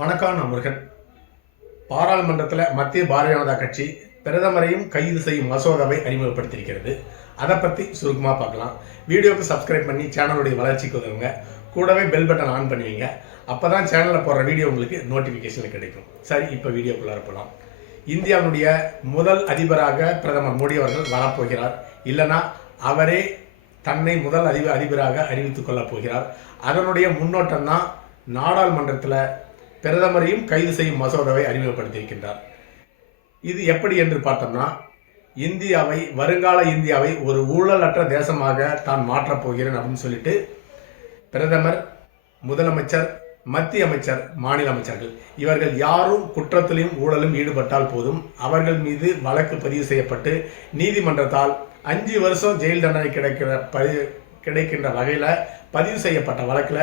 வணக்கம். நான் முருகன். பாராளுமன்றத்தில் மத்திய பாரதிய ஜனதா கட்சி பிரதமரையும் கைது செய்யும் மசோதாவை அறிமுகப்படுத்தியிருக்கிறது. அதை பற்றி சுருக்கமாக பார்க்கலாம். வீடியோக்கு சப்ஸ்கிரைப் பண்ணி சேனலுடைய வளர்ச்சிக்கு உதவுங்க. கூடவே பெல் பட்டன் ஆன் பண்ணுவீங்க. அப்போ தான் சேனலில் போடுற வீடியோ உங்களுக்கு நோட்டிஃபிகேஷன் கிடைக்கும். சரி, இப்போ வீடியோக்குள்ளார போகலாம். இந்தியாவுடைய முதல் அதிபராக பிரதமர் மோடி அவர்கள் வரப்போகிறார். இல்லைனா அவரே தன்னை முதல் அதிபராக அறிவித்துக் கொள்ளப் போகிறார். அதனுடைய முன்னோட்டம் தான் நாடாளுமன்றத்தில் பிரதமரையும் கைது செய்யும் மசோதாவை அறிமுகப்படுத்தியிருக்கின்றார். இது எப்படி என்று பார்த்தோம்னா, வருங்கால இந்தியாவை ஒரு ஊழலற்ற தேசமாக தான் மாற்றப் போகிறேன் அப்படின்னு சொல்லிட்டு பிரதமர், முதலமைச்சர், மத்திய அமைச்சர், மாநில அமைச்சர்கள் இவர்கள் யாரும் குற்றத்திலும் ஊழலும் ஈடுபட்டால் போதும், அவர்கள் மீது வழக்கு பதிவு செய்யப்பட்டு நீதிமன்றத்தால் 5 வருஷம் ஜெயில் தண்டனை கிடைக்கின்ற வகையில் பதிவு செய்யப்பட்ட வழக்கில்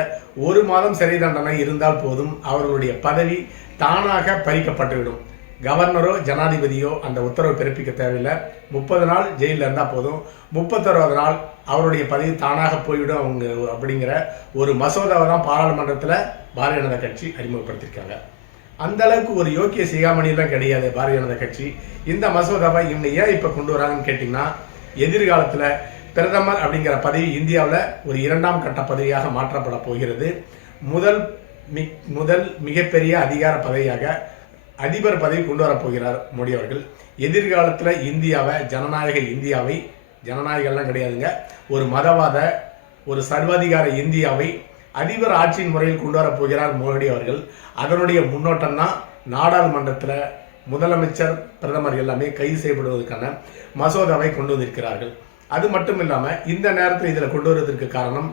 1 மாதம் சிறை தண்டனை இருந்தால் போதும், அவர்களுடைய பதவி தானாக பறிக்கப்பட்டுவிடும். கவர்னரோ ஜனாதிபதியோ அந்த உத்தரவு பிறப்பிக்க தேவையில்லை. 30 நாள் ஜெயிலில் இருந்தால் போதும், 31வது நாள் அவருடைய பதவி தானாக போய்விடும் அவங்க அப்படிங்கிற ஒரு மசோதாவை தான் பாராளுமன்றத்தில் பாரதிய ஜனதா கட்சி அறிமுகப்படுத்தியிருக்காங்க. அந்த அளவுக்கு ஒரு யோக்கிய சிகாமணியெல்லாம் கிடையாது பாரதிய ஜனதா கட்சி. இந்த மசோதாவை இவங்க ஏன் இப்போ கொண்டு வராங்கன்னு கேட்டிங்கன்னா, எதிர்காலத்தில் பிரதமர் அப்படிங்கிற பதவி இந்தியாவில் ஒரு 2ஆம் கட்ட பதவியாக மாற்றப்பட போகிறது. முதல் மிகப்பெரிய அதிகார பதவியாக அதிபர் பதவி கொண்டு வரப்போகிறார் மோடி அவர்கள். எதிர்காலத்தில் ஜனநாயகம்லாம் கிடையாதுங்க, ஒரு மதவாத, ஒரு சர்வாதிகார இந்தியாவை அதிபர் ஆட்சியின் முறையில் கொண்டு வரப்போகிறார் மோடி அவர்கள். அதனுடைய முன்னோட்டம் தான் நாடாளுமன்றத்தில் முதலமைச்சர், பிரதமர் எல்லாமே கைது செய்யப்படுவதற்கான மசோதாவை கொண்டு வந்திருக்கிறார்கள். அது மட்டும் இல்லாமல் இந்த நேரத்தில் இதில் கொண்டு வருவதற்கு காரணம்,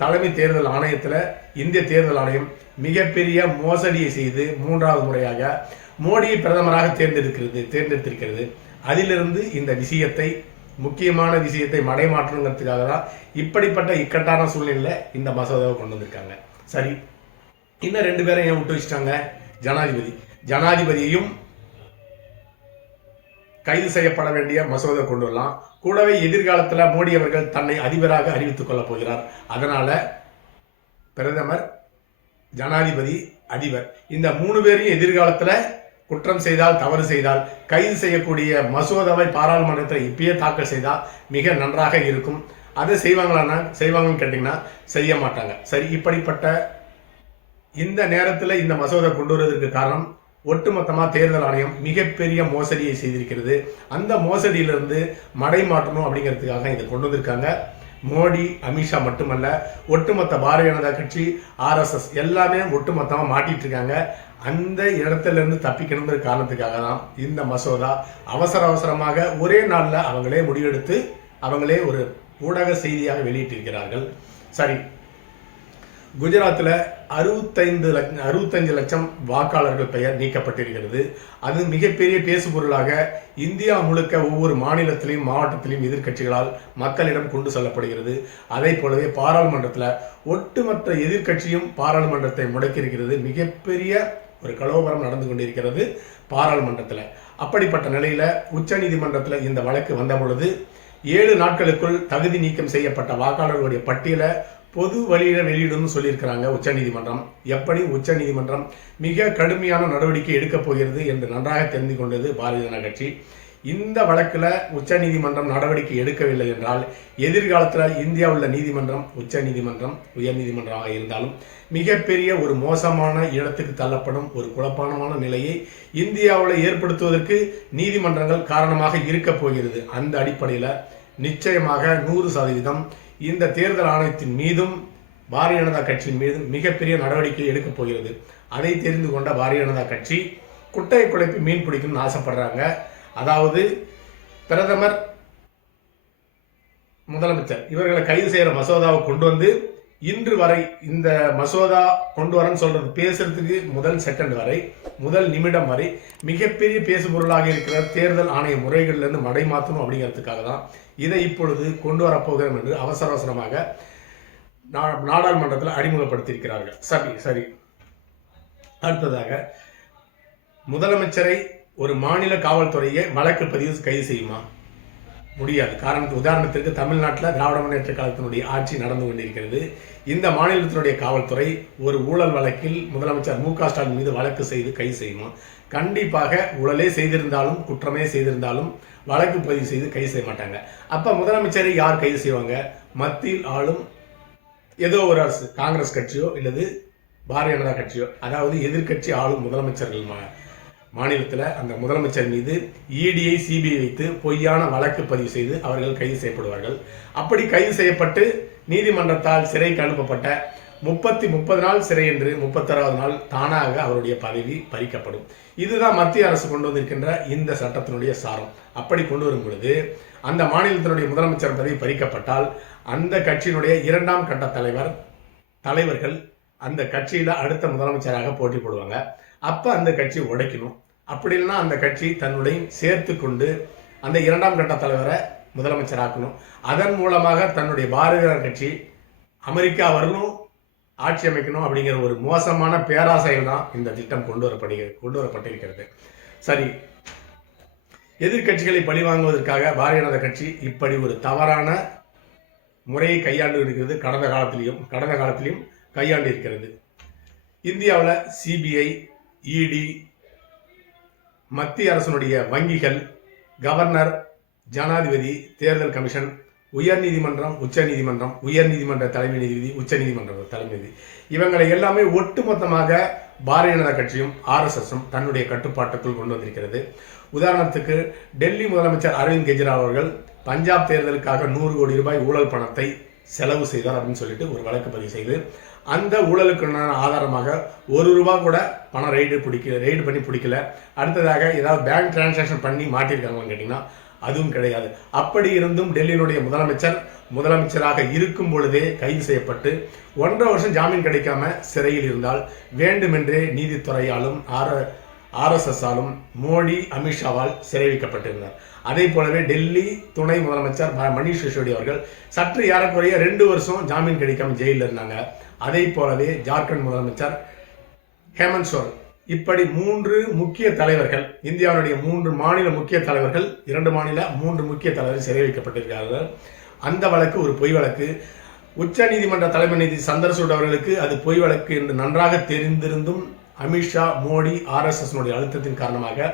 தலைமை தேர்தல் ஆணையத்தில் இந்திய தேர்தல் ஆணையம் மிகப்பெரிய மோசடியை செய்து 3வது முறையாக மோடியை பிரதமராக தேர்ந்தெடுத்திருக்கிறது. அதிலிருந்து இந்த முக்கியமான விஷயத்தை மடைமாற்றங்கிறதுக்காக தான் இப்படிப்பட்ட இக்கட்டான சூழ்நிலையில் இந்த மசோதாவை கொண்டு வந்திருக்காங்க. சரி, இன்னும் 2 பேரை ஏன் விட்டு வச்சிட்டாங்க? ஜனாதிபதியையும் கைது செய்யப்பட வேண்டிய மசோதா கொண்டு வரலாம். கூடவே எதிர்காலத்தில் மோடி அவர்கள் தன்னை அதிபராக அறிவித்துக் கொள்ளப் போகிறார். அதனால பிரதமர், ஜனாதிபதி, அதிபர் இந்த 3 பேரையும் எதிர்காலத்தில் குற்றம் செய்தால், தவறு செய்தால் கைது செய்யக்கூடிய மசோதாவை பாராளுமன்றத்தில் இப்பயே தாக்கல் செய்தால் மிக நன்றாக இருக்கும். அதை செய்வாங்கன்னு கேட்டிங்கன்னா செய்ய மாட்டாங்க. சரி, இப்படிப்பட்ட இந்த நேரத்தில் இந்த மசோதா கொண்டு வருவதற்கு காரணம், ஒட்டுமொத்தமாக தேர்தல் ஆணையம் மிகப்பெரிய மோசடியை செய்திருக்கிறது. அந்த மோசடியிலிருந்து மடை மாற்றணும் அப்படிங்கிறதுக்காக இதை கொண்டு வந்திருக்காங்க. மோடி, அமித்ஷா மட்டுமல்ல, ஒட்டுமொத்த பாரதிய ஜனதா கட்சி, RSS எல்லாமே ஒட்டுமொத்தமாக மாட்டிட்டு இருக்காங்க. அந்த இடத்துல இருந்து தப்பிக்கணுங்கிற காரணத்துக்காக தான் இந்த மசோதா அவசரமாக ஒரே நாளில் அவங்களே முடிவெடுத்து அவங்களே ஒரு ஊடக செய்தியாக வெளியிட்டிருக்கிறார்கள். சரி, குஜராத்தில் 65 லட்சம் வாக்காளர்கள் பெயர் நீக்கப்பட்டிருக்கிறது. அது மிகப்பெரிய பேசுபொருளாக இந்தியா முழுக்க ஒவ்வொரு மாநிலத்திலையும் மாவட்டத்திலையும் எதிர்க்கட்சிகளால் மக்களிடம் கொண்டு செல்லப்படுகிறது. அதே போலவே பாராளுமன்றத்தில் ஒட்டுமொத்த எதிர்க்கட்சியும் பாராளுமன்றத்தை முடக்கியிருக்கிறது. மிகப்பெரிய ஒரு கலவரம் நடந்து கொண்டிருக்கிறது பாராளுமன்றத்தில். அப்படிப்பட்ட நிலையில் உச்சநீதிமன்றத்தில் இந்த வழக்கு வந்த பொழுது 7 நாட்களுக்குள் தகுதி நீக்கம் செய்யப்பட்ட வாக்காளர்களுடைய பட்டியலை பொது வழியில வெளியிடும் சொல்லியிருக்கிறாங்க உச்சநீதிமன்றம். எப்படி உச்சநீதிமன்றம் மிக கடுமையான நடவடிக்கை எடுக்கப் போகிறது என்று நன்றாக தெரிந்து கொண்டது பாரதிய ஜனதா கட்சி. இந்த வழக்கில் உச்சநீதிமன்றம் நடவடிக்கை எடுக்கவில்லை என்றால் எதிர்காலத்தில் இந்தியாவில் நீதிமன்றம், உச்சநீதிமன்றம், உயர்நீதிமன்றமாக இருந்தாலும் மிகப்பெரிய ஒரு மோசமான இடத்துக்கு தள்ளப்படும் ஒரு குழப்பமான நிலையை இந்தியாவில் ஏற்படுத்துவதற்கு நீதிமன்றங்கள் காரணமாக இருக்கப் போகிறது. அந்த அடிப்படையில் நிச்சயமாக 100% இந்த தேர்தல் ஆணையத்தின் மீதும் பாரதிய ஜனதா கட்சியின் மீதும் மிகப்பெரிய நடவடிக்கை எடுக்கப் போகிறது. அதை தெரிந்து கொண்ட பாரதிய ஜனதா கட்சி குட்டையை குழப்பி மீன் பிடிக்கணும்னு ஆசைப்படுறாங்க. அதாவது பிரதமர், முதலமைச்சர் இவர்களை கைது செய்யற மசோதாவை கொண்டு வந்து இன்று வரை இந்த மசோதா கொண்டு வரன்னு சொல்றது பேசுறதுக்கு முதல் நிமிடம் வரை மிகப்பெரிய பேசுபொருளாக இருக்கிற தேர்தல் ஆணைய முறைகளிலிருந்து மடை மாற்றணும் அப்படிங்கிறதுக்காக தான் இதை இப்பொழுது கொண்டு வரப்போகிறோம் என்று அவசரமாக நாடாளுமன்றத்தில் அறிமுகப்படுத்தியிருக்கிறார்கள். சரி, அடுத்ததாக முதலமைச்சரை ஒரு மாநில காவல்துறையை வழக்கு பதிவு கைது செய்யுமா? முடியாது. உதாரணத்திற்கு தமிழ்நாட்டில் திராவிட முன்னேற்ற கழகத்தினுடைய ஆட்சி நடந்து கொண்டிருக்கிறது. இந்த மாநிலத்தினுடைய காவல்துறை ஒரு ஊழல் வழக்கில் முதலமைச்சர் மு.க.ஸ்டாலின் மீது வழக்கு செய்து கைது செய்யுமா? கண்டிப்பாக ஊழலே செய்திருந்தாலும் குற்றமே செய்திருந்தாலும் வழக்கு பதிவு செய்து கைது செய்ய மாட்டாங்க. அப்ப முதலமைச்சரை யார் கைது செய்வாங்க? மத்தியில் ஆளும் ஏதோ ஒரு அரசு, காங்கிரஸ் கட்சியோ இல்லது பாரதிய ஜனதா கட்சியோ, அதாவது எதிர்கட்சி ஆளும் முதலமைச்சர்கள் மாநிலத்தில் அந்த முதலமைச்சர் மீது இடிஐ சிபிஐ வைத்து பொய்யான வழக்கு பதிவு செய்து அவர்கள் கைது செய்யப்படுவார்கள். அப்படி கைது செய்யப்பட்டு நீதிமன்றத்தால் சிறைக்கு அனுப்பப்பட்ட 30 நாள் சிறை என்று 36வது நாள் தானாக அவருடைய பதவி பறிக்கப்படும். இதுதான் மத்திய அரசு கொண்டு வந்திருக்கின்ற இந்த சட்டத்தினுடைய சாரம். அப்படி கொண்டு வரும் பொழுது அந்த மாநிலத்தினுடைய முதலமைச்சர் பதவி பறிக்கப்பட்டால் அந்த கட்சியினுடைய 2ஆம் கட்ட தலைவர்கள் அந்த கட்சியில அடுத்த முதலமைச்சராக போட்டி போடுவாங்க. அப்ப அந்த கட்சி உடைக்கணும். அப்படி இல்லைன்னா அந்த கட்சி தன்னுடைய சேர்த்து கொண்டு அந்த 2ஆம் கட்ட தலைவரை முதலமைச்சராக்கணும். அதன் மூலமாக தன்னுடைய பாரதிய ஜனதா கட்சி அமெரிக்கா வரலும் ஆட்சி அமைக்கணும் அப்படிங்கிற ஒரு மோசமான பேராசையில் தான் இந்த திட்டம் கொண்டு வரப்பட்டிருக்கிறது. சரி, எதிர்கட்சிகளை பழிவாங்குவதற்காக பாரதிய ஜனதா கட்சி இப்படி ஒரு தவறான முறையை கையாண்டு இருக்கிறது. கடந்த காலத்திலையும் கையாண்டு இருக்கிறது. இந்தியாவில் சிபிஐ, இடி, மத்திய அரசனுடைய வங்கிகள், கவர்னர், ஜனாதிபதி, தேர்தல் கமிஷன், உயர்நீதிமன்றம், உச்சநீதிமன்றம், உயர்நீதிமன்ற தலைமை நீதிபதி, உச்சநீதிமன்ற தலைமை நீதிபதி, இவங்களை எல்லாமே ஒட்டுமொத்தமாக பாரதிய ஜனதா கட்சியும் RSSம் தன்னுடைய கட்டுப்பாட்டுக்குள் கொண்டு வந்திருக்கிறது. உதாரணத்துக்கு டெல்லி முதலமைச்சர் அரவிந்த் கெஜ்ரிவால் அவர்கள் பஞ்சாப் தேர்தலுக்காக 100 கோடி ரூபாய் ஊழல் பணத்தை செலவு செய்தார் அப்படின்னு சொல்லிட்டு ஒரு வழக்கு பதிவு செய்து அந்த ஊழலுக்கான ஆதாரமாக 1 ரூபா கூட பணம் ரெய்டு பண்ணி பிடிக்கல. அடுத்ததாக ஏதாவது பேங்க் டிரான்சாக்ஷன் பண்ணி மாட்டிருக்காங்கன்னு கேட்டீங்கன்னா அதுவும் கிடையாது. அப்படி இருந்தும் டெல்லியினுடைய முதலமைச்சராக இருக்கும் பொழுதே கைது செய்யப்பட்டு 1.5 வருஷம் ஜாமீன் கிடைக்காம சிறையில் இருந்தால் வேண்டுமென்றே நீதித்துறையாலும் RSSஆலும் மோடி, அமித்ஷாவால் சிறை வைக்கப்பட்டிருந்தார். அதே போலவே டெல்லி துணை முதலமைச்சர் மணீஷ் சிசோடியா அவர்கள் சற்று ஏறக்குறைய 2 வருஷம் ஜாமீன் கிடைக்காம ஜெயிலில் இருந்தாங்க. அதே போலவே ஜார்க்கண்ட் முதலமைச்சர் ஹேமந்த் சோரன், இப்படி 3 முக்கிய தலைவர்கள், இந்தியாவுடைய 3 மாநில முக்கிய தலைவர்கள், 2 மாநில 3 முக்கிய தலைவர்கள் சிறை வைக்கப்பட்டிருக்கிறார்கள். அந்த வழக்கு ஒரு பொய் வழக்கு. உச்ச நீதிமன்ற தலைமை நீதிபதி சந்திரசூட் அவர்களுக்கு அது பொய் வழக்கு என்று நன்றாக தெரிந்திருந்தும் அமித்ஷா, மோடி, RSSனுடைய அழுத்தத்தின் காரணமாக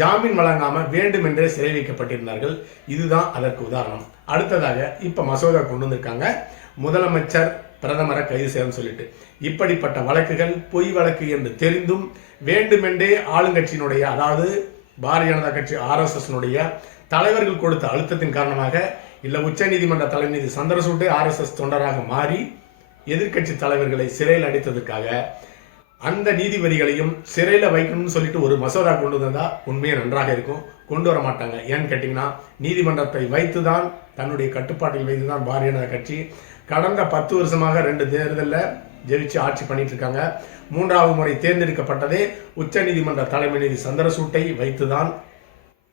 ஜாமீன் வழங்காம வேண்டுமென்றே சிறை வைக்கப்பட்டிருந்தார்கள். இதுதான் அதற்கு உதாரணம். அடுத்ததாக இப்ப மசோதா கொண்டு வந்திருக்காங்க, முதலமைச்சர் பிரதமரை கைது செய்யணும்னு சொல்லிட்டு. இப்படிப்பட்ட வழக்குகள் பொய் வழக்கு என்று தெரிந்தும் வேண்டுமென்றே ஆளுங்கட்சியினுடைய, அதாவது பாரதிய ஜனதா கட்சி RSSனுடைய தலைவர்கள் கொடுத்த அழுத்தத்தின் காரணமாக, இல்ல உச்ச நீதிமன்ற தலைமை நீதி சந்திரசூட் RSS தொண்டராக மாறி எதிர்கட்சி தலைவர்களை சிறையில் அடைத்ததற்காக அந்த நீதிபதிகளையும் சிறையில் வைக்கணும்னு சொல்லிட்டு ஒரு மசோதா கொண்டு வந்தா உண்மையே நன்றாக இருக்கும். கொண்டு வர மாட்டாங்க. ஏன்னு கேட்டீங்கன்னா நீதிமன்றத்தை வைத்துதான், தன்னுடைய கட்டுப்பாட்டில் வைத்துதான் பாரதிய ஜனதா கட்சி கடந்த 10 வருஷமாக 2 தேர்தலில் ஜெயிச்சு ஆட்சி பண்ணிட்டு இருக்காங்க. 3வது முறை தேர்ந்தெடுக்கப்பட்டதே உச்ச நீதிமன்ற தலைமை நீதி சந்திரசூட்டை வைத்துதான்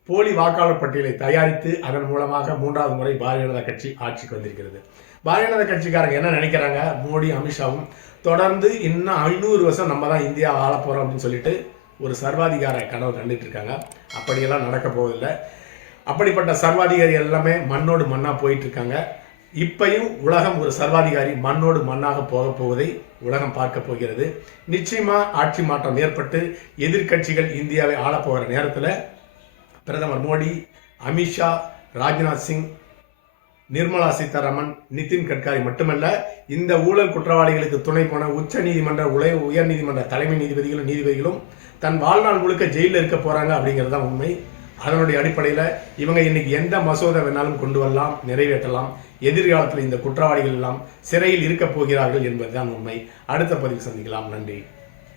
போலி வாக்காளர் பட்டியலை தயாரித்து அதன் மூலமாக 3வது முறை பாரதிய ஜனதா கட்சி ஆட்சிக்கு வந்திருக்கிறது. பாரதிய ஜனதா கட்சிக்காரங்க என்ன நினைக்கிறாங்க, மோடி, அமித்ஷாவும் தொடர்ந்து இன்னும் 500 வருஷம் நம்ம தான் இந்தியா ஆள போறோம் அப்படின்னு சொல்லிட்டு ஒரு சர்வாதிகார கனவு கண்டுட்டு இருக்காங்க. அப்படியெல்லாம் நடக்க போவதில்லை. அப்படிப்பட்ட சர்வாதிகாரி எல்லாமே மண்ணோடு மண்ணா போயிட்டு இருக்காங்க. இப்பையும் உலகம் ஒரு சர்வாதிகாரி மண்ணோடு மண்ணாக போக போவதை உலகம் பார்க்க போகிறது. நிச்சயமா ஆட்சி மாற்றம் ஏற்பட்டு எதிர்கட்சிகள் இந்தியாவை ஆளப்போகிற நேரத்தில் பிரதமர் மோடி, அமித்ஷா, ராஜ்நாத் சிங், நிர்மலா சீதாராமன், நிதின் கட்காரி மட்டுமல்ல, இந்த ஊழல் குற்றவாளிகளுக்கு துணை போன உச்ச நீதிமன்ற, உயர் நீதிமன்ற தலைமை நீதிபதிகளும் தன் வாழ்நாள் முழுக்க ஜெயிலில் இருக்க போறாங்க அப்படிங்கிறது தான் உண்மை. அதனுடைய அடிப்படையில் இவங்க இன்னைக்கு எந்த மசோதா வேணாலும் கொண்டு வரலாம், நிறைவேற்றலாம். எதிர்காலத்தில் இந்த குற்றவாளிகள் எல்லாம் சிறையில் இருக்க போகிறார்கள் என்பதுதான் உண்மை. அடுத்த பதிவு சந்திக்கலாம். நன்றி.